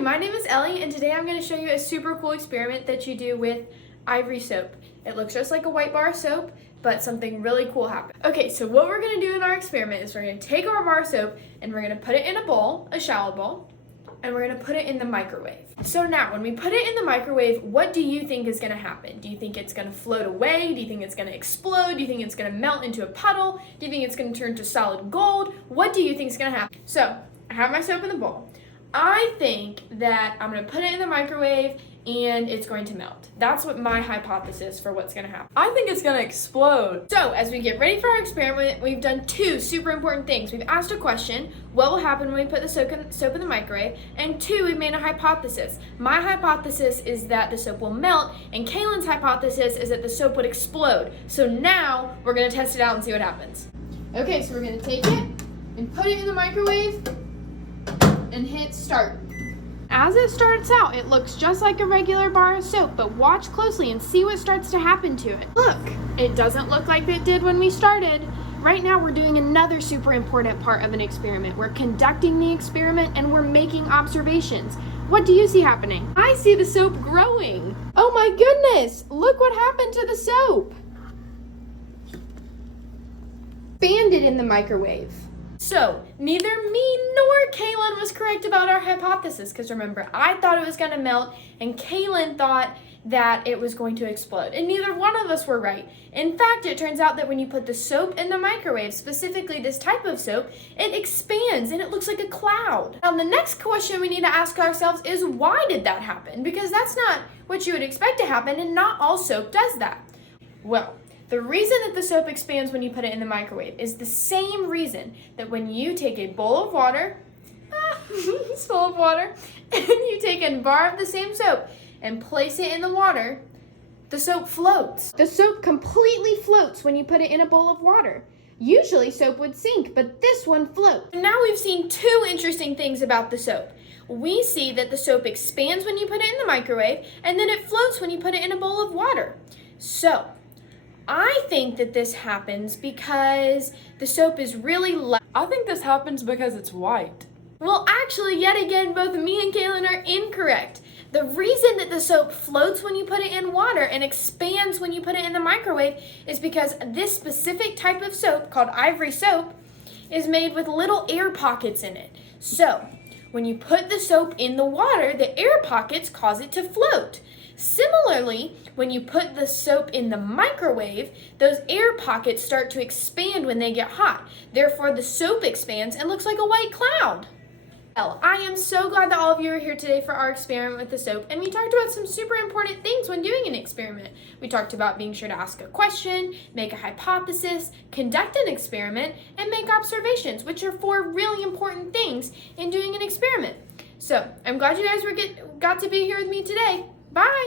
my name is Ellie, and today I'm going to show you a super cool experiment that you do with ivory soap. It looks just like a white bar of soap, but something really cool happened. Okay, so what we're going to do in our experiment is we're going to take our bar of soap and we're going to put it in a bowl, a shallow bowl, and we're going to put it in the microwave. So now, when we put it in the microwave, what do you think is going to happen? Do you think it's going to float away? Do you think it's going to explode? Do you think it's going to melt into a puddle? Do you think it's going to turn to solid gold? What do you think is going to happen? So, I have my soap in the bowl. I think that I'm going to put it in the microwave and it's going to melt. That's what my hypothesis for what's going to happen. I think it's going to explode. So, as we get ready for our experiment, we've done two super important things. We've asked a question, what will happen when we put the soap in the microwave? And two, we've made a hypothesis. My hypothesis is that the soap will melt, and Kaylin's hypothesis is that the soap would explode. So now, we're going to test it out and see what happens. Okay, so we're going to take it and put it in the microwave and hit start. As it starts out, it looks just like a regular bar of soap, but watch closely and see what starts to happen to it. Look, it doesn't look like it did when we started. Right now, we're doing another super important part of an experiment. We're conducting the experiment and we're making observations. What do you see happening? I see the soap growing. Oh my goodness, look what happened to the soap. Expanded in the microwave. So, neither me nor Kaylin was correct about our hypothesis, because remember, I thought it was going to melt, and Kaylin thought that it was going to explode, and neither one of us were right. In fact, it turns out that when you put the soap in the microwave, specifically this type of soap, it expands, and it looks like a cloud. Now, the next question we need to ask ourselves is, why did that happen? Because that's not what you would expect to happen, and not all soap does that. Well, the reason that the soap expands when you put it in the microwave is the same reason that when you take a bowl of water, it's full of water, and you take a bar of the same soap and place it in the water, the soap floats. The soap completely floats when you put it in a bowl of water. Usually soap would sink, but this one floats. Now we've seen two interesting things about the soap. We see that the soap expands when you put it in the microwave, and then it floats when you put it in a bowl of water. So, I think that this happens because the soap is really light. I think this happens because it's white. Well, actually, yet again, both me and Kaylin are incorrect. The reason that the soap floats when you put it in water and expands when you put it in the microwave is because this specific type of soap, called ivory soap, is made with little air pockets in it. So, when you put the soap in the water, the air pockets cause it to float. Similarly, when you put the soap in the microwave, those air pockets start to expand when they get hot. Therefore, the soap expands and looks like a white cloud. Well, I am so glad that all of you are here today for our experiment with the soap, and we talked about some super important things when doing an experiment. We talked about being sure to ask a question, make a hypothesis, conduct an experiment, and make observations, which are four really important things in doing an experiment. So, I'm glad you guys got to be here with me today. Bye!